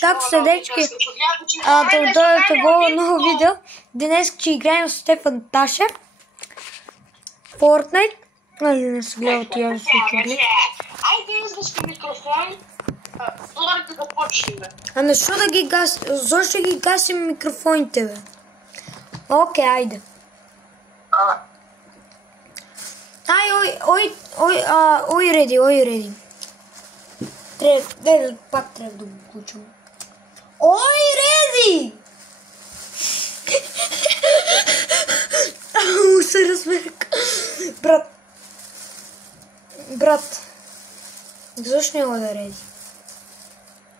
Как сте, дечки? Да дойдете в ново видео. Днес ще играем с Стефан Ташев. Fortnite. Нали не се гледа от тия случаи. Айде изгаси микрофон. Добре да почнем. Ами защо да ги гаси? Защо ги гасим микрофоните, бе? Окей, айде. Ой, реди. Пак трябва да го включим. Ой, реди! Ау, се размерка. Брат. Защо няма да реди?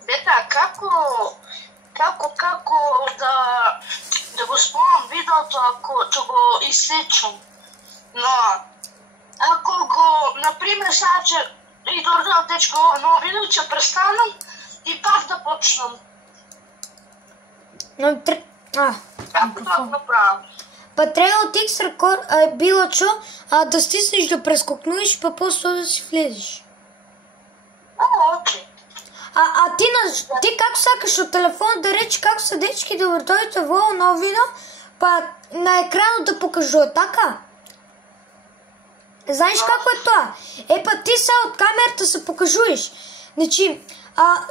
Бета, како да го спомням видеото, ако ќе го изсечам. Но, ако го, например, сега че и дордам дечко ново видео, ќе престанам и пак да почнам. Како да го направам? Па трябва от X рекорд, било чо, да стиснеш да прескокнуеш, па после да си влезеш. Окей. Ти как сакаш от телефона да речи как са дечки да въртовите в ново видео, па на екрана да покажу, така? Знаеш какво е това? Па ти сега от камерата се покажуеш. Значи,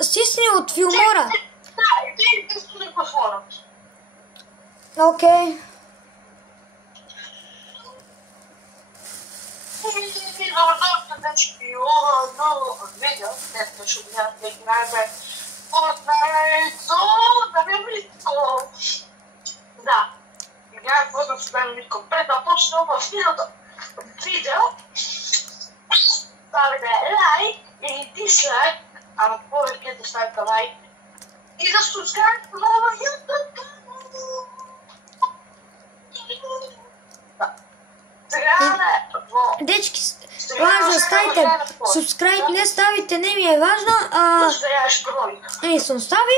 стисни от филмора. Да, ти да микрофона. Окей. Да, играем Fortnite с Данилко. Пред да почнем в видео, ставите лайк или дислайк, ама повече да ставите лайк и да subscribe на нова YouTube канал. Дечки, важно, ставите subscribe, не ставите, не ми е важно. Не съм стави.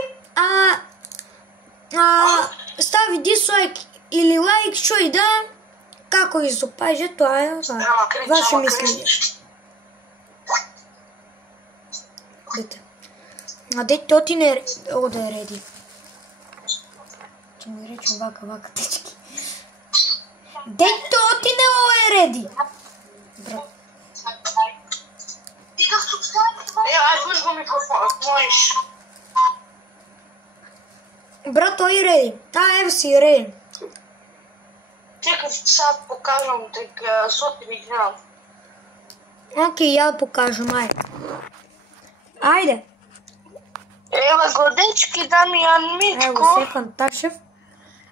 Стави дислайк или лайк, що и да. Како ги се опаже, това е ваше мисление. Дете, то ти не да е реди. Че ми рече вака, течки. Дето ти не е реди. Брат. И да subscribe. Ай, пуш го микрофон, можеш. Брат, той е реди. Ево си реди. Чекай, сега покажам, така, соти ми гледам. Окей, я да покажем, айде. Ева годечки, Дамиян Митко. Ево, Стефан Ташев.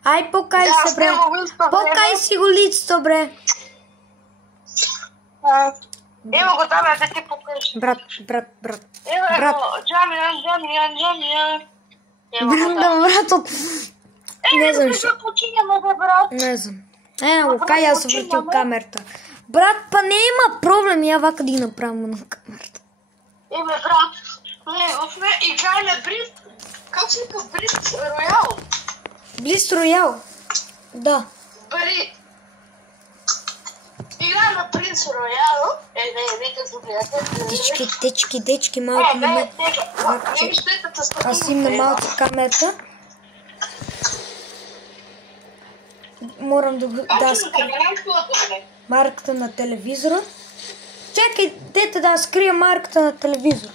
Ай, покай се, бре. Покай си го лицето, бре. Ева го, Дамиян, да ти покажеш. Брат. Ева го, Джамиян. Брат, не знам що. Брат. Не знам. Кай аз се въртил камерата. Брат, па не има проблем, я вака да ги направим на камерата. Брат, играме Блиц, как се вика Блиц Роял? Блиц Роял? Да. Играме Блиц Роял. Дечки, малко момент. Аз им на малка камерата. Морам да скрия марката на телевизора. Чакай, дете да скрия марката на телевизора.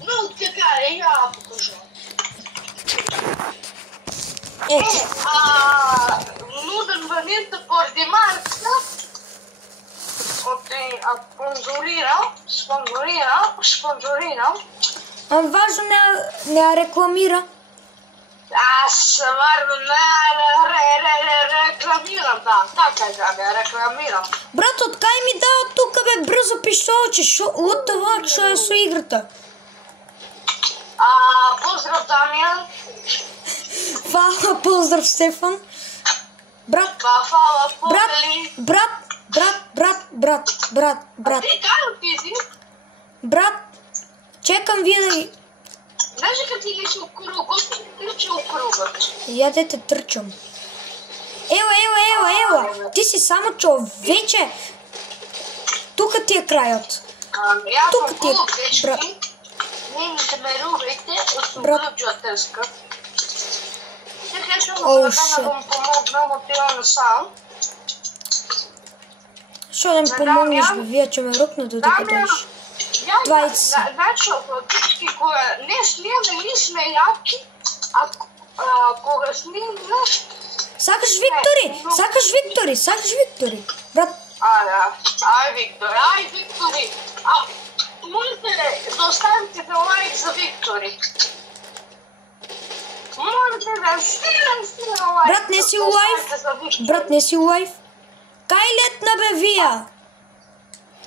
Ну, така е, я покажу. Нужен вариант поради марката. Спонсорирал. Важно не я рекламира. Аз варно не рекламирам, да. Така да рекламирам. Брат, откай ми дава тук, бе, бързо пистолче. От това, че е с играта. Поздрав, Дамиян. Фала, поздрав, Стефан. Брат. Фала, Попели. Брат. А ти как отиди? Брат, чекам вие да ги... Знаеш ли като ти личи округа? Я де те тръчам. Ева. Ти си само човече. Тук ти е краят. Тук ти е. не мерувайте от любджателска. Ще Oh, да му помогна, но ти насам. Що да ми помогнеш, бе? Вие, че ме рукна до тук дойш. 20. Значи, всички, кога не снимаме, ние сме яки, а кога снимаме... Сакаш Виктори! Сакаш Виктори! Сакаш Виктори! Брат. Ай, Виктори! Можете да оставите да лайк за Виктори. Можете да силен лайк. Брат, не си лайв. Брат, не си лайв. Кай летна, бе, вия?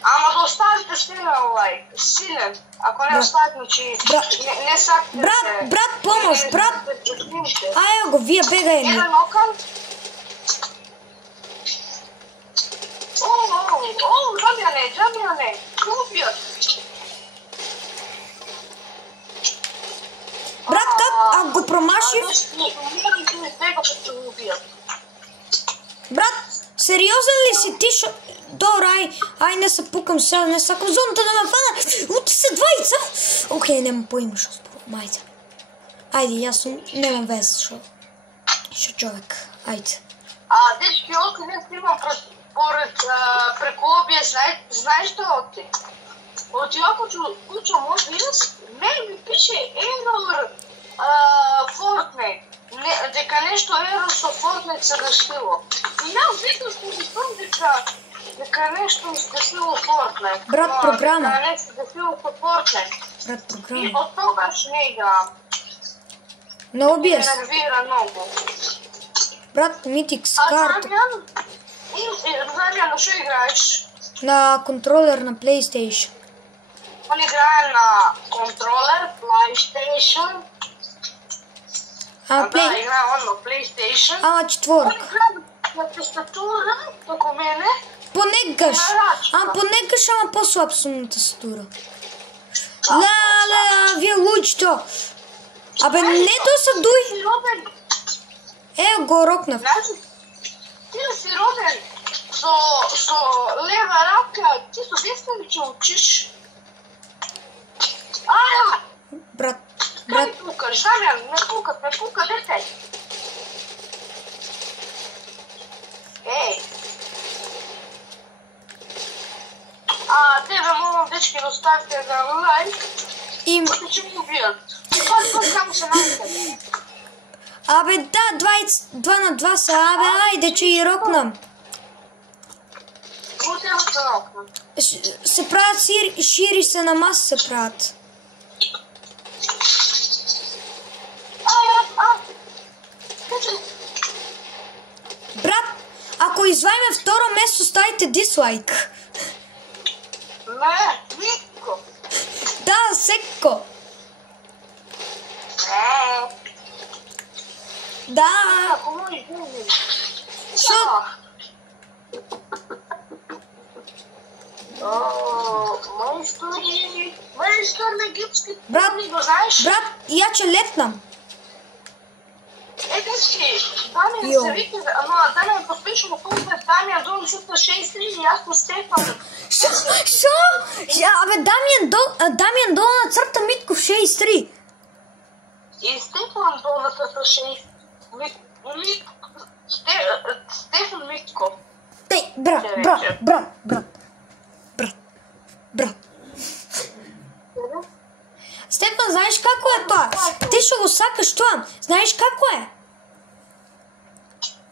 Ама да оставите силен лайк. Силен. Ако не оставите, че не сакате... Брат, помощ, брат. Ай, го, вие бегай ни. Еден окън. Джамяне. Купят. Брат, как го промашив? Брат, сериозен ли си ти? Добре, ай не се пукам сега, не сакам зоната да ме фана. Ути се двоица. Окей, нема поимаш оспору, майде. Айде, аз немам вез, шо човек, айде. Дечки, още не снимам поред преколобие, знаеш да оти? От яко куча може ми пише ерор Fortnite. Дека нещо ерор со Fortnite се дешило. И аз викам што ми спомням дека нещо се дешило Fortnite. Брат, програма. Дека нещо се дешило со Fortnite. Брат, програма. И от тогаш не играм. Много биес. Ме нервира много. Брат, Митикс, карта. Замян, на шо играеш? На контролер на PlayStation. Он играе на контролер, PlayStation. Да, играе он на PlayStation. Ама четворка. Он играе на тастатура, како мене. Понекаш. Понекаш, ама по-слаб съм на тастатура. Леле, вие лучто. Абе, не то са дуй. Го рокнав. Ти си роден со лева рака, ти со десна ли ќе учиш? Брат. Кај пукаш? Замян, не пука, дете. Ей. Тебе молам, дечки, да оставите за лайк. И ќе ми убият. И това само се найде. Абе, да, 2 на 2 са. Абе, айде, че и рокнам. Се правят шири се на маса се правят. Брат, ако извайме второ место, ставите дислайк. Не, нико. Да, секко. Да. Шо? Майстор на египетски. Брат, го знаеш? брат, я че летнам. Дечки, Дамян се вика, ама Дамян поспешно ползва Дамян Дон шута 6-3 и аз по Стефан. Шо? Абе, Дамян Дон на църта Митков 6-3. И Стефан Дон на църта 6. Стефан Митков. Тей, брат. Стефан, знаеш како е тоа? Ти што го сакаш тоа? Знаеш како е?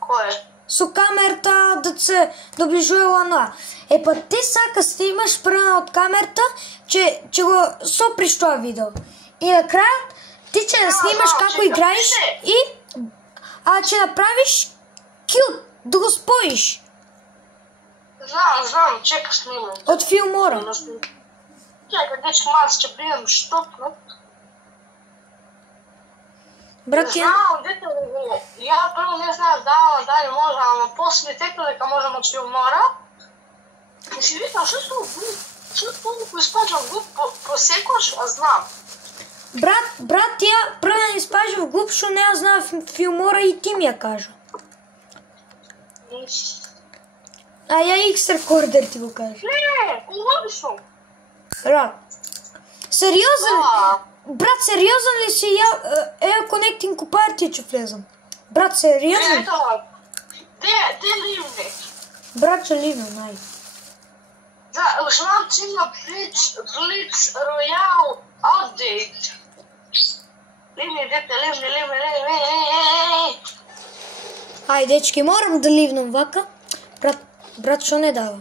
Кој е? Со камерата да се доближува оноа. Па ти сакаш ти имаш прена од камерата, че го соприш тоа видео. И на крајот ти ќе да снимаш како играеш и ќе направиш кил, да го споиш. Знам, чека снимам. Од филмора. Чека, дечки, малко ще приемам штопнат. Брат, знам, дете го. Я първо не знаех дали може, ама после ми текна дека можем от филмора. И си викам, що го изпаđam глуп посекош, а знам. Брат, ја прво да изпаđam в глуп, што не ја знам филмора и ти ми ја кажа. Ја X-рекордер ти го кажа. Не, улови сум. Брат, сериозен? Брат, сериозен ли си? Ео конектинг партия, че влезам. Брат, сериозен? Де ливни? Брат, че ливен, най. Да, знам, че има Blitz Royale Update. Ливни, дете, ливни. Ай, дечки, морам да ливнам вака. Брат, що не дава?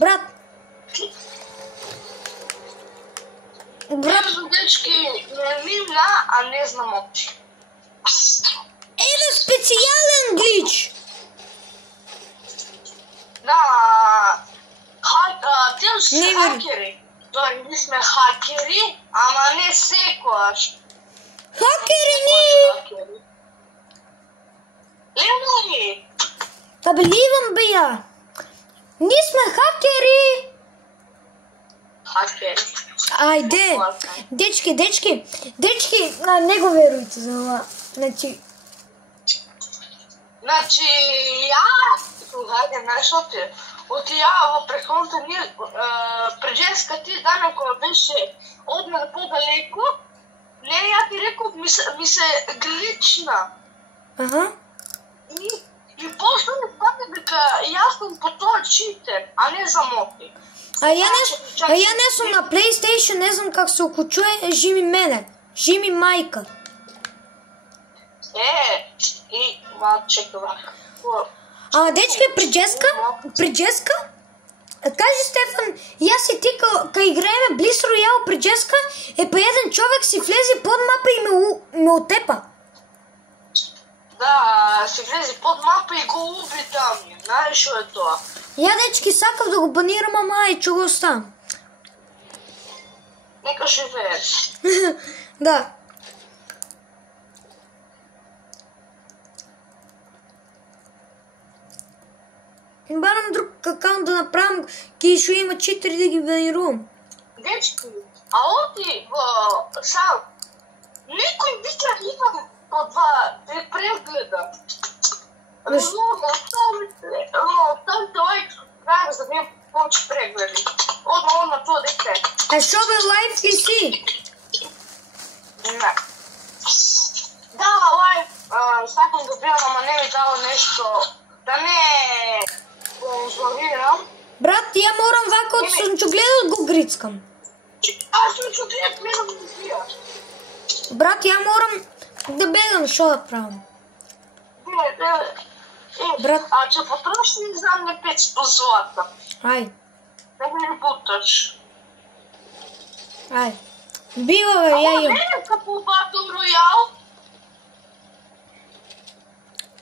Брат! Брат, дечки, не ливна, а не знам опти. Ева специален глич! Да, те са хакери. Дори ние сме хакери, ама не секојаш. Хакери ни! Ливни! Абе, ливам бе я! Ние сме хакери! Хакери. Айде! Дечки, не го веруйте за това. Значи, хайде, знаеш ти, отиява предходната ни, преджеска ти дана, koja беше odmah подалеко, не, я ти рекох, ми се глична. Ага. И после ми пада дека јас сум по тоа читер, а не за моти. А ја не сум на PlayStation, не знам как се окучuje, жими мене, жими майка. И чекай вака. А, дечка, приджеска? Кажи, Стефан, јас и ти кога играеме Blitz Royale приджеска, па еден човек си влезе под мапа и ме отепа. Да, си влезе под мапа и го уби там. Знаеш шо е тоа? Ја, дечки, сакав да го банирам, ама ај, че го оставам. Нека живее. Да. Барам друг акаунт да направим, ки ще има 4 да ги банирувам. Дечки, а оти сам, некој вика има по 2-3 прегледа. Оставите лайк, правим за да имам повече прегледи. Одно на това дете. А шо бе лайф ли си? Не. Да, лайф, сакам да приемам, ама не ми дава нещо, да не конзолирам. Брат, ја морам вака од сончогледот го грицкам. Аз сончогледот гледам да пия. Брат, ја морам да бегам, шо да правам? Брат. А че потроши, не знам, не 500 злата. Ај. Да ми буташ. Ај. Бива бе, ја имам. Не е като Battle Royale.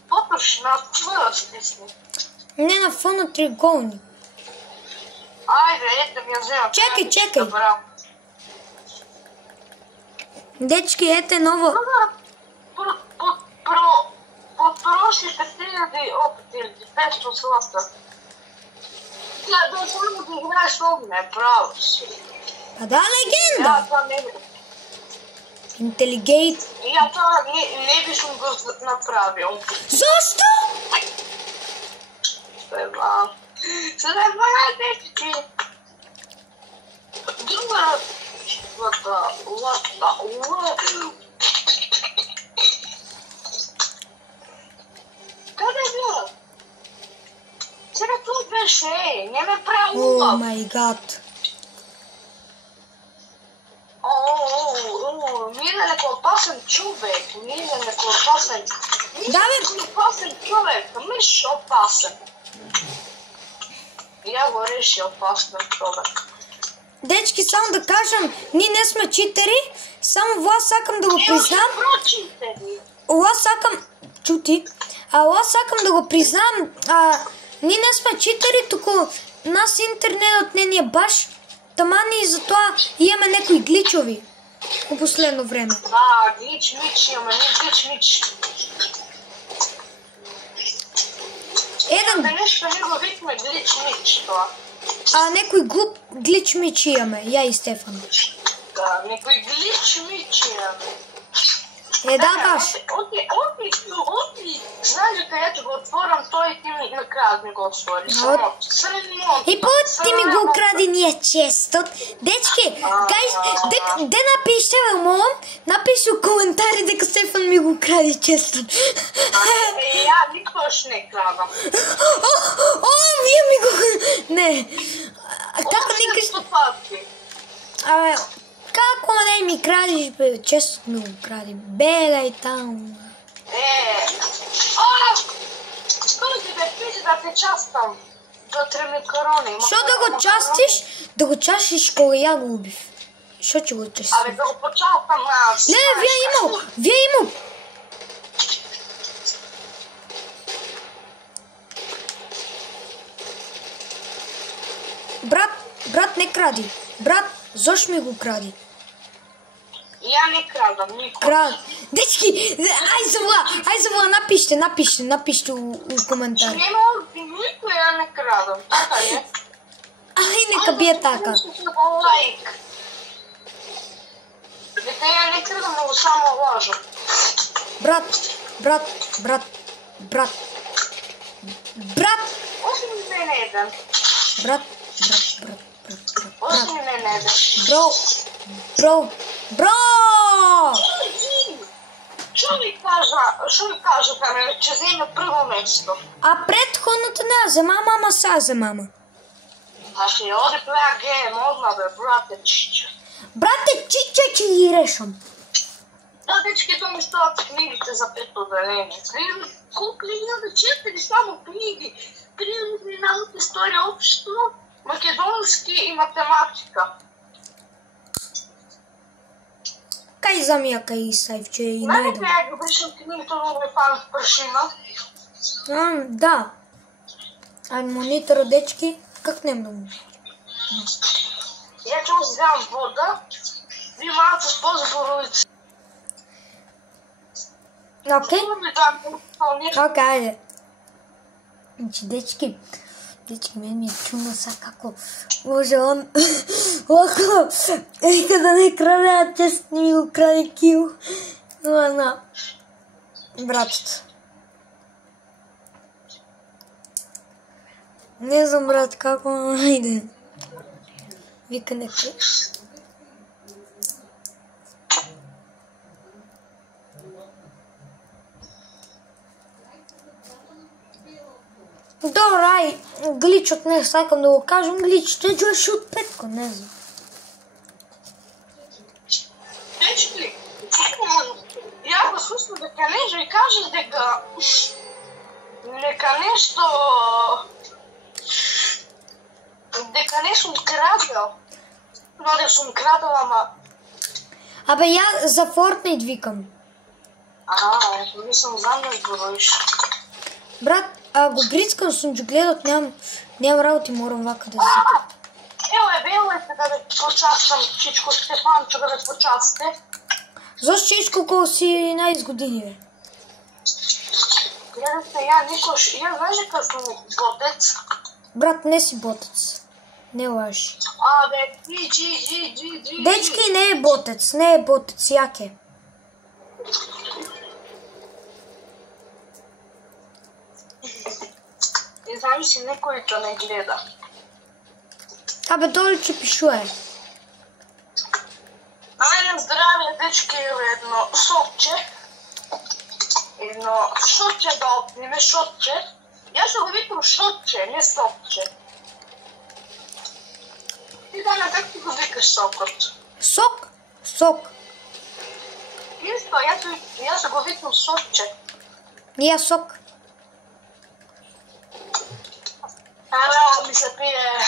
Потроши на твоя стисни. Не на фона триъгълник. Айде, ето ми я взема. Чекай. Дечки, ете нова. Прошлите 1000 опити или 500 злата. Да само да играеш много, не право си. А да, легенда! Интелигейт. И я това не би съм го направил. Защо? Слева, дечки. Друга лата. Къде била? Сега това беше, не ме прави лула. О май гад. Милен е опасен човек. Да, бе. Опасен човек, миш опасен. Я го реши опасен човек. Дечки, само да кажем, ние не сме читери, само влас сакам да го признам. Влас сакам, чути, влас сакам да го признам, ние не сме читери, тук нас интернетът не ни е баш, тамани и затова имаме некои гличови по последно време. Да, глич-мич имаме, не глич-мич. Да нещо не го викме глич-мич това. Некои глуп глич-мич имаме, я и Стефан. Да, некои глич-мич имаме. Да. Окей, знаеш къде че го отворям, той и ти ми накрая ми го отвори. И по ти ми го укради ние често. Дечки, де напишете, напиши в коментари дека Стефан ми го укради често. Я никош не крадам. Вие ми го... Не. Како никаш... Како не ми крадиш, бе? Често ми го кради. Бегай там. Скоро бе, пиди да те частам. За 3 макарони. Шо да го частиш? Да го частиш кога ја го убив. Шо ќе го частиш? Абе, да го почастам на... Не, вие имал. Брат, не кради. Брат, зошто ми го кради? Я не крадам, никой. Дечки, ай завла, напишите у коментар. Нема никой, я не крадам. Така не? Ай, нека бие така. Лайк. Дека я не крадам, но само лажам. Брат. Осим мене еден. Брат. Осим мене еден. Бро! Шо ви кажа да ме, че вземе прво место? А предходното не взема, мама сега взема. А ще оди плея гейм, одна бе, брате Чича. Брате Чича, че ги решам. Да, дечки, то ми стават книгите за предопределение. Колко книги да четели, само книги. Природни науки, история, общество, македонски и математика. Кай замяка и сайфче и Знаете, найдам. я ги обичам книгите, но ме пам в прашина. Да. А монитора, дечки, как не много? Я че вземам вода, ви малко с по-зборовица. Окей, айде. Значи, дечки, мен ми е чудно са како може он лако да не краде, а чест не ми го краде кил. Но, братото. Не знам, брат, како айде. Вика некој. Добре, ай, гличот не сакам да го кажем, гличот е джоеше от Петко, не знам. Дечки, ја го слушам дека нежа и кажеш дека не сум крадел. Но не сум крадел, ама... Абе, ја за Fortnite викам. Ето мислам знам да зборуваш. Брат, го грицкам сум ќе гледат, нямам работи, морам вака да се... Ево е сега да почаствам Чичко Стефанчо да почасте. Зошто Чичко кога си 11 години, бе? Гледате, ја знаеш дека сум ботец? Брат, не си ботец. Не лажи. Абе, джи. Дечки, не е ботец, як е. И зависи некој то не гледа. Абе, долу ќе пишуе. Ајде здраве, дечки, едно сокче. Едно шотче да отниме, шотче. Јас ще го викам шотче, не сокче. Ти Дана, как ти го викаш сокот? Сок. Исто, јас го викам сокче. Ја сок. Абе, ми се пие...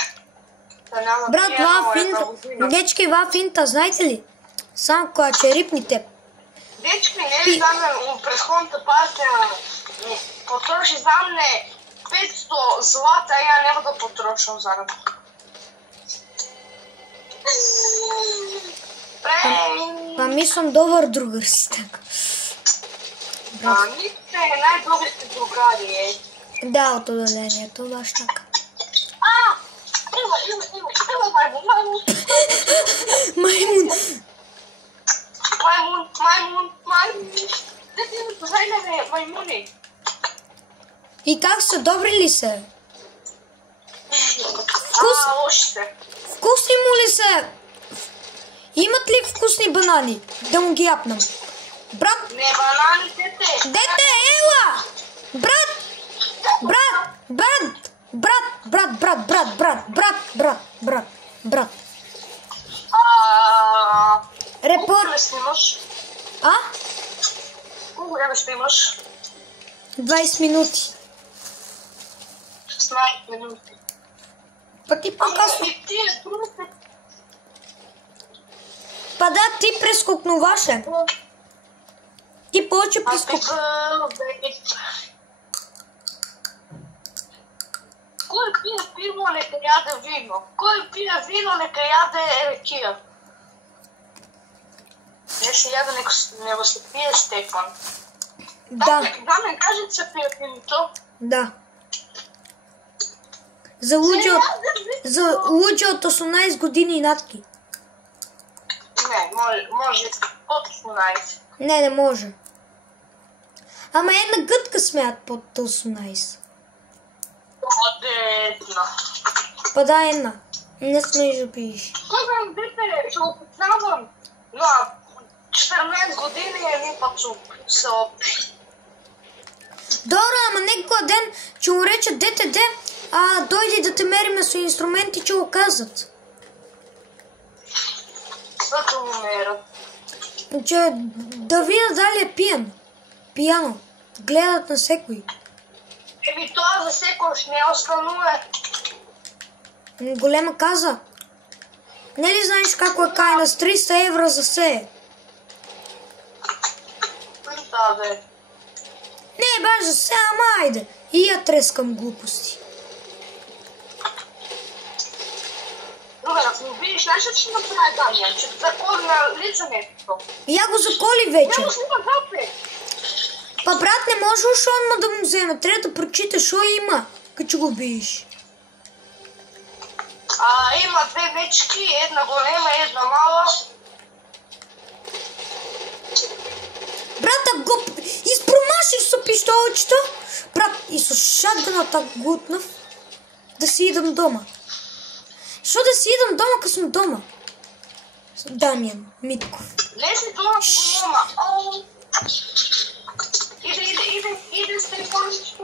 Брат, ва финта, дечки, ва финта, знаете ли? Сам која ќе рипните. Дечки, не ли за мен у предходната партия потроши за мене 500 злата, ја нема да потрошам за него. Па мислам добар другар си така. Ните најдобрите другари, е. Да, от удалението, баш така. Ева маймун. Маймун. маймуни. И как са, добри ли са? Лоши се. Вкусни му ли са? Имат ли вкусни банани? Да му ги япнам. Брат! Не, банани, дете! Дете, ела! Брат! Брат! Брат! Брат! Брат! Брат! Брат! Брат! Брат! Брат! Брат! Колко време снимаш? А? Колко време снимаш? 20 минути. 16 минути. Пък и по-късно. И ти е трудно. Па да, ти прескокнуваше. Ти повече прескокнуваше. Кой пие пиво, нека яде вино. Кой пие вино, нека яде ракия. Не се яде, него се пие Стефан. Да. Да, ме кажат, се пие пивото. Да. За луджи от 18 години и надки. Не, може под 18. Не може. Ама една гътка смеят под 18. Една. Па да, една. Не смееш да пиеш. Казвам, дете, ще опознавам. Но 14 години е ни пацук. Се опи. Добре, ама некоя ден ще му речат дете, дойди да те мериме с инструменти, че го казват. Зато му мерят. Че да видят дали е пияно. Гледат на секой. Еми това за секош не остануе. Голема каза. Не ли знаеш како е кайна с 300 евро за се? Да, бе. Не, баш за се, ама айде. И я трескам глупости. Добре, ако му видиш, знаеш ли ще направи Дамян? Ще заколи на лицемето. Я го заколи вече. Не му снима запе. Па брат, не може ушонма да му вземе. Трябва да прочиташ, шо има, като го биеш. Има две мечки, една голема и една мала. Брата, го изпромаших с пистолчета. Брат, и с шатганата гутнав да си идам дома. Що да си идам дома, като съм дома? Дамян Митков. Леси дома по дома. Иде с телефончето.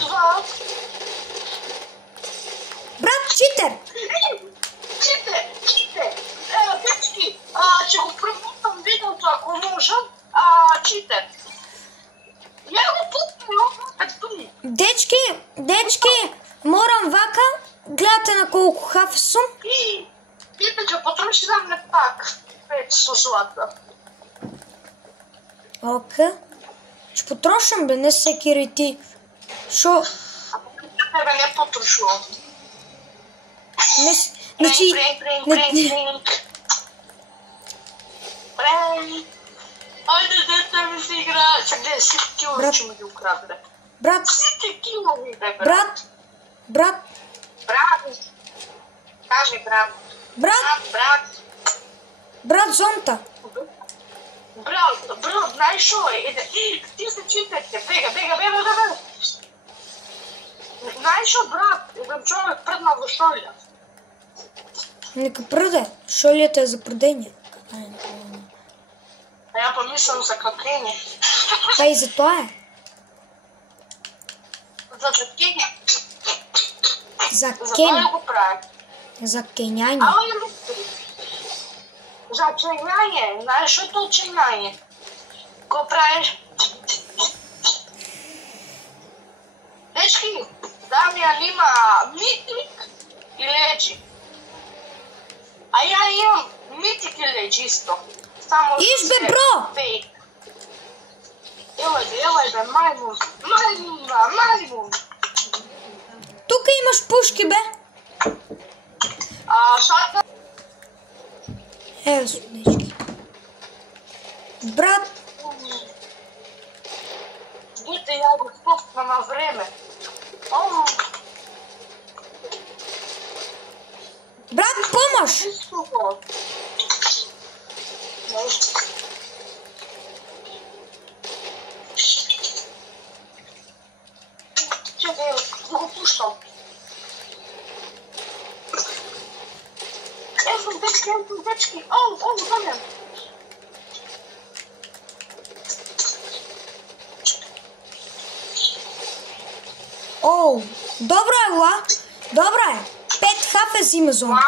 Това. Брат, читер! Чите! Дечки, че го пропутам видеото, ако може. Чите. Я го путам, Дечки, морам вака. Гледате на колко хаф съм. Пите, че потроши нам не пак. 500 злата. Окей. Ще потрошам, бе, не всеки рети. Шо? Тебе не потрошувам. Значи... Айде, дете ми си игра. Сега 10 кило ще ми ги украде. Брат. 10 кило ми бе, брат. Брат. Кажи, брат. Брат, зонта. Брат, знаеш шо е? Ти се читате. Бега. Знаеш шо, брат? Еден човек преднал за шолja. Нека пръде. Шолята е за пръдение. Я помислям за какение. И за това е. За какение. За това го прави. За кеняне. За ченяне. Знаеш шото от ченяне? Го правиш? Дечки, Дамян има митик и леджи. А я имам митик и леджи исто. Иш бе, бро! Елай бе, маймун. Тук имаш пушки, бе. Шатна. Суднички. Брат. Дите, я го спусна на време. Брат, помощ! пущам. Ето дечки. О, Дамян. О, добро е, ла. Добро е. 5 хафа взима зомби.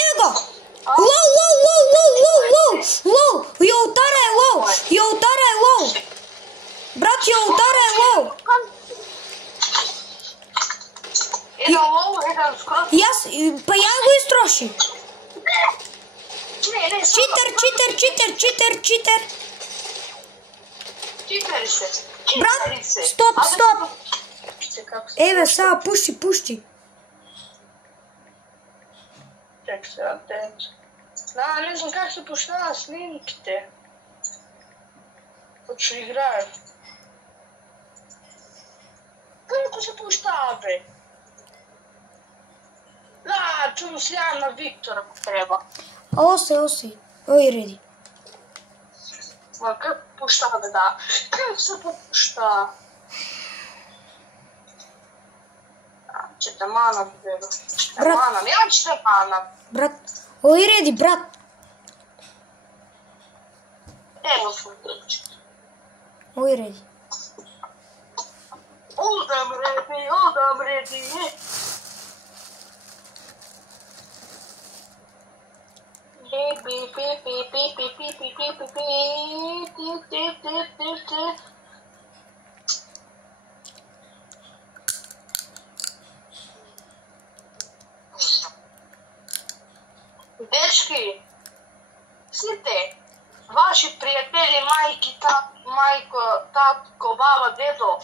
Ево го! Лоу! Йолтара е лоу! Брат, йолтара е лоу! Jedan low, jedan skroz. Па я го изтроши. Не, Читер! Читери се. Брат, стоп! Еве, сега пушти. Чек сега, да, не знам как се пущава снимките. Хочу играе. Kako se puštava, bre? Da, čujem sljam na Viktora ako treba. Оси. Ой, реди. Ma, kako puštava, da? Kako se puštava? Ćete manam, bro. Brat. Manam, ja ćete manam. Брат. Ой, реди, брат. Evo sam trči. Ой, реди. Odam redi. Дечки, сите ваши приятели, майки, майко, татко, баба, дедо,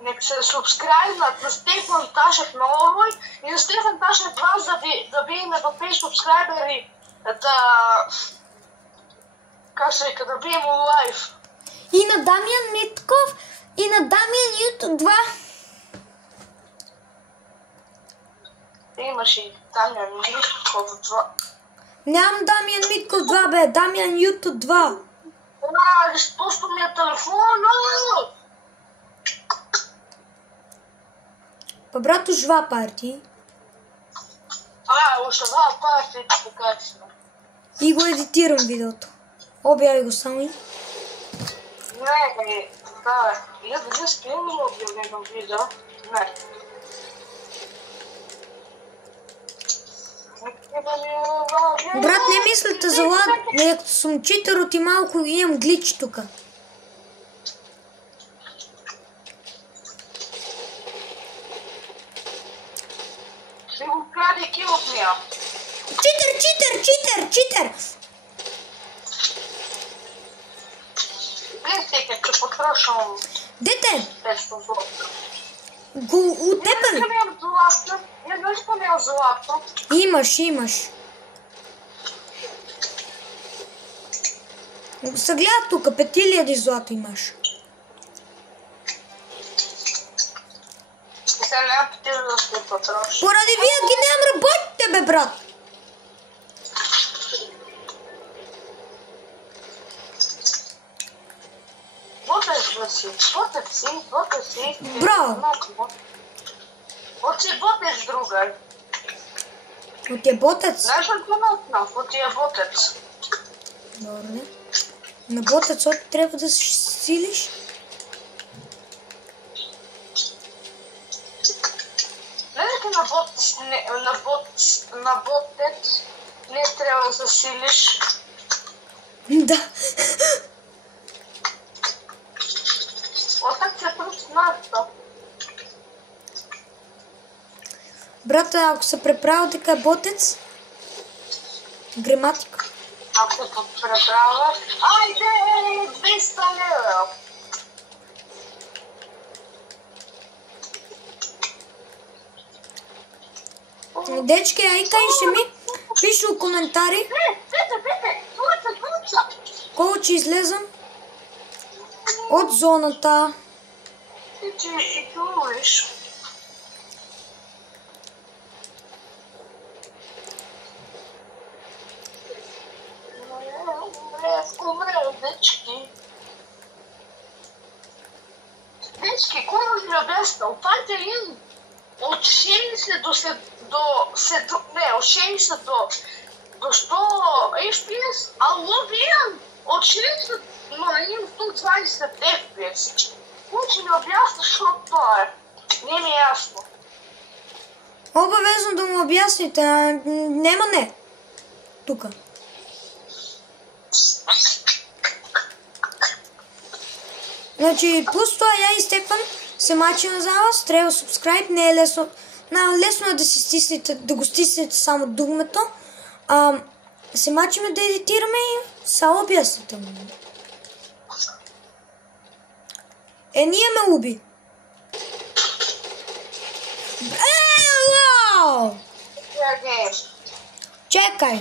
nek se subscribe na Stefan Tašek na ovoj i na Stefan Tašek 2 da bi ime do 5 subscriberi da kako se reka, da bijemo u live. И на Дамян Митков, и на Дамян YouTube 2. Имаш и Дамян Митков 2. Нямам Дамян Митков 2, бе. Дамян YouTube 2. Просто ми е телефон. Па брат, ужва парти. Ушава парти, така си. И го едитирам видеото. Обяви го само и. Не, да, я да не спим да обявим видео. Не. Брат, не мислите за лад, ако съм читър от и малко имам глич тука. Ще го краде кил от нея. Читър! Гледайте, че потрошам Дете! 500 злота. Го отепен! Я нещо не е злато. Имаш. Се гледа тука, 5000 злато имаш. Сега няма петили да се потроши. Поради вие ги нямам работите, бе, брат! Ботът си. Браво! От си ботец, другар. От е ботец? Знаеш ли понатна? От е ботец. Добре. На ботец от трябва да силиш? Гледайте на ботец не трябва да засилиш. Да. Отак се труд смарта. Брат, ако се преправя така ботец, граматика. Ако се преправя... Айде, 200 лева. Дечки, ай кажи ми, пише в коментари. Дете, двуца. Колко че излезам от зоната. Ти и чуваш. Умре, дечки. Дечки, кой може да ми обясна? Опанте един от 60 от 60 до 100 FPS, а лобиjan от 60 на един 120 FPS. Кой ще ми обясна, що това е? Не ми е ясно. Обавезно да му обясните, нема не. Тука. Значи, плюс това я и Степан се мачим за вас, трябва subscribe, не е лесно. Лесно е да си стиснете, да го стиснете само дугмето. Се мачиме да едитираме и са обясните му. Ние ме уби. Чекай.